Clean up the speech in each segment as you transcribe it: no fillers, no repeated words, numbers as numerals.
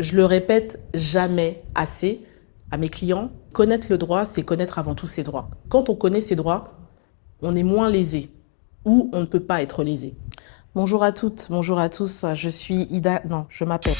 Je le répète jamais assez à mes clients, connaître le droit, c'est connaître avant tout ses droits. Quand on connaît ses droits, on est moins lésé ou on ne peut pas être lésé. Bonjour à toutes, bonjour à tous, je suis Ida, non, je m'appelle.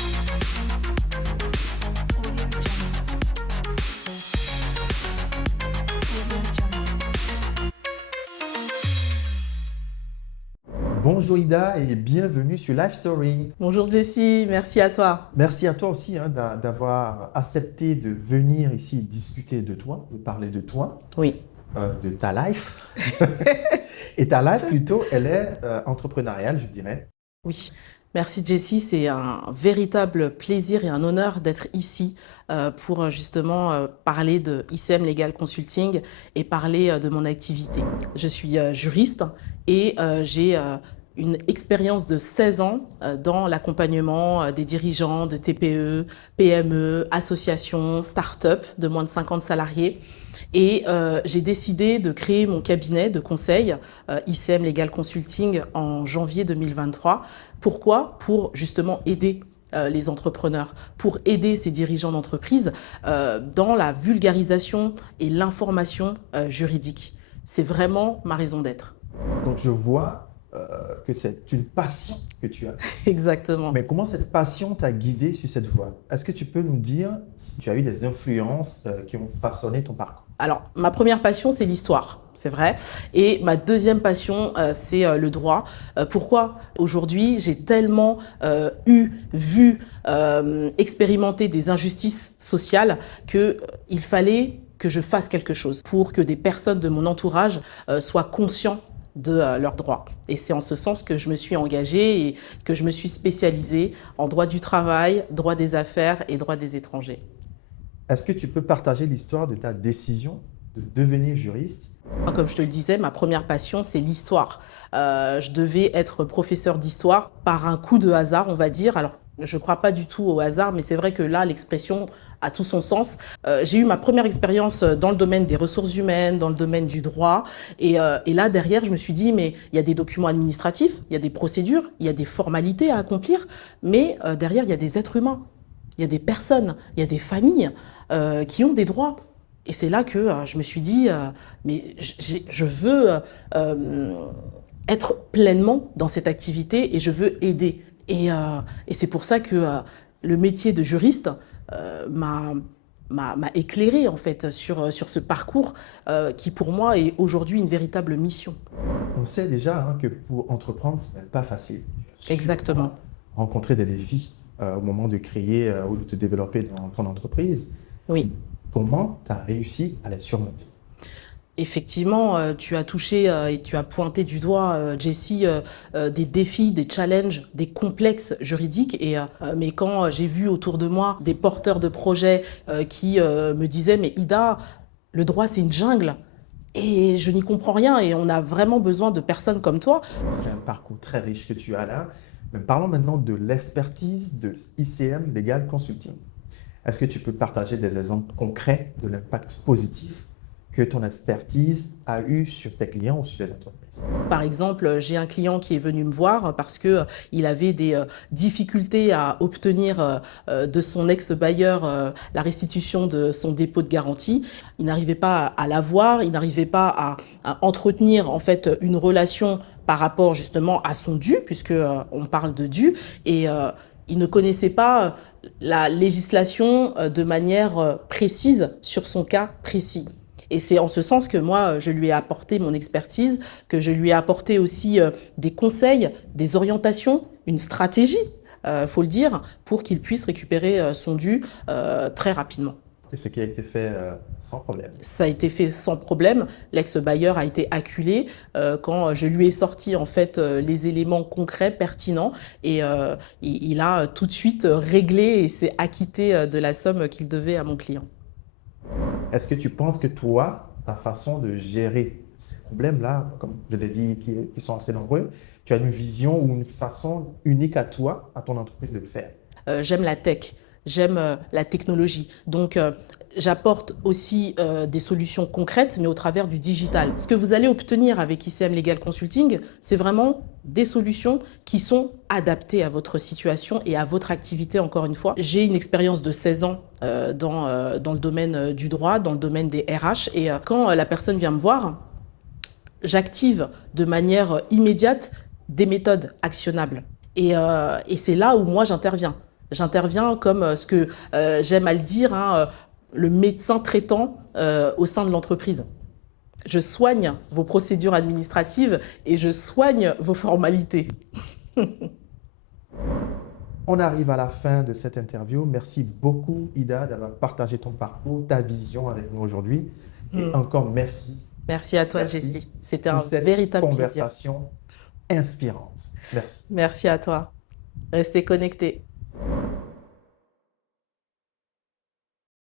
Bonjour Ida et bienvenue sur Life Story. Bonjour Jessie, merci à toi. Merci à toi aussi d'avoir accepté de venir ici discuter de toi, de parler de toi, Oui, de ta life. Et ta life plutôt, elle est entrepreneuriale, je dirais. oui. Merci Jessie, c'est un véritable plaisir et un honneur d'être ici pour justement parler de ICM Legal Consulting et parler de mon activité. Je suis juriste et j'ai une expérience de 16 ans dans l'accompagnement des dirigeants de TPE, PME, associations, start-up de moins de 50 salariés. Et j'ai décidé de créer mon cabinet de conseil, ICM Legal Consulting, en janvier 2023. Pourquoi? Pour justement aider les entrepreneurs, pour aider ces dirigeants d'entreprise dans la vulgarisation et l'information juridique. C'est vraiment ma raison d'être. Donc je vois que c'est une passion que tu as. Exactement. Mais comment cette passion t'a guidé sur cette voie? Est-ce que tu peux nous dire si tu as eu des influences qui ont façonné ton parcours? Alors, ma première passion, c'est l'histoire, c'est vrai. Et ma deuxième passion, c'est le droit. Pourquoi aujourd'hui, j'ai tellement vu, expérimenté des injustices sociales qu'il fallait que je fasse quelque chose pour que des personnes de mon entourage soient conscients de leurs droits. Et c'est en ce sens que je me suis engagée et que je me suis spécialisée en droit du travail, droit des affaires et droit des étrangers. Est-ce que tu peux partager l'histoire de ta décision de devenir juriste? Comme je te le disais, ma première passion, c'est l'histoire. Je devais être professeur d'histoire par un coup de hasard, on va dire. Alors, je ne crois pas du tout au hasard, mais c'est vrai que là, l'expression a tout son sens. J'ai eu ma première expérience dans le domaine des ressources humaines, dans le domaine du droit. Et là, derrière, je me suis dit, mais il y a des documents administratifs, il y a des procédures, il y a des formalités à accomplir, mais derrière, il y a des êtres humains, il y a des personnes, il y a des familles qui ont des droits. Et c'est là que je me suis dit, mais je veux être pleinement dans cette activité et je veux aider. Et c'est pour ça que le métier de juriste m'a éclairé en fait sur ce parcours qui pour moi est aujourd'hui une véritable mission. On sait déjà que pour entreprendre, ce n'est pas facile. Exactement. Rencontrer des défis au moment de créer ou de te développer dans ton entreprise. Oui. Comment tu as réussi à les surmonter? Effectivement, tu as touché et tu as pointé du doigt, Jessie, des défis, des challenges, des complexes juridiques. Mais quand j'ai vu autour de moi des porteurs de projets qui me disaient, mais Ida, le droit c'est une jungle et je n'y comprends rien et on a vraiment besoin de personnes comme toi. C'est un parcours très riche que tu as là. Mais parlons maintenant de l'expertise de ICM Legal Consulting. Est-ce que tu peux partager des exemples concrets de l'impact positif que ton expertise a eu sur tes clients ou sur les entreprises? Par exemple, j'ai un client qui est venu me voir parce que il avait des difficultés à obtenir de son ex-bailleur la restitution de son dépôt de garantie. Il n'arrivait pas à l'avoir, il n'arrivait pas à entretenir en fait une relation par rapport justement à son dû, puisque on parle de dû, et il ne connaissait pas la législation de manière précise sur son cas précis. Et c'est en ce sens que moi, je lui ai apporté mon expertise, que je lui ai apporté aussi des conseils, des orientations, une stratégie, faut le dire, pour qu'il puisse récupérer son dû très rapidement. Et ce qui a été fait sans problème. Ça a été fait sans problème. L'ex-bailleur a été acculé quand je lui ai sorti en fait les éléments concrets, pertinents, et il a tout de suite réglé et s'est acquitté de la somme qu'il devait à mon client. Est-ce que tu penses que toi, ta façon de gérer ces problèmes-là, comme je l'ai dit, qui sont assez nombreux, tu as une vision ou une façon unique à toi, à ton entreprise de le faire? J'aime la tech, j'aime la technologie. Donc, j'apporte aussi des solutions concrètes, mais au travers du digital. Ce que vous allez obtenir avec ICM Legal Consulting, c'est vraiment des solutions qui sont adaptées à votre situation et à votre activité, encore une fois. J'ai une expérience de 16 ans dans le domaine du droit, dans le domaine des RH. Et quand la personne vient me voir, j'active de manière immédiate des méthodes actionnables. Et c'est là où moi j'interviens. J'interviens comme ce que j'aime à le dire, hein, le médecin traitant au sein de l'entreprise. Je soigne vos procédures administratives et je soigne vos formalités. On arrive à la fin de cette interview. Merci beaucoup, Ida, d'avoir partagé ton parcours, ta vision avec nous aujourd'hui. Et encore merci. Merci à toi, Merci Jessie. C'était un pour cette véritable plaisir. conversation inspirante. Merci. Merci à toi. Restez connectés.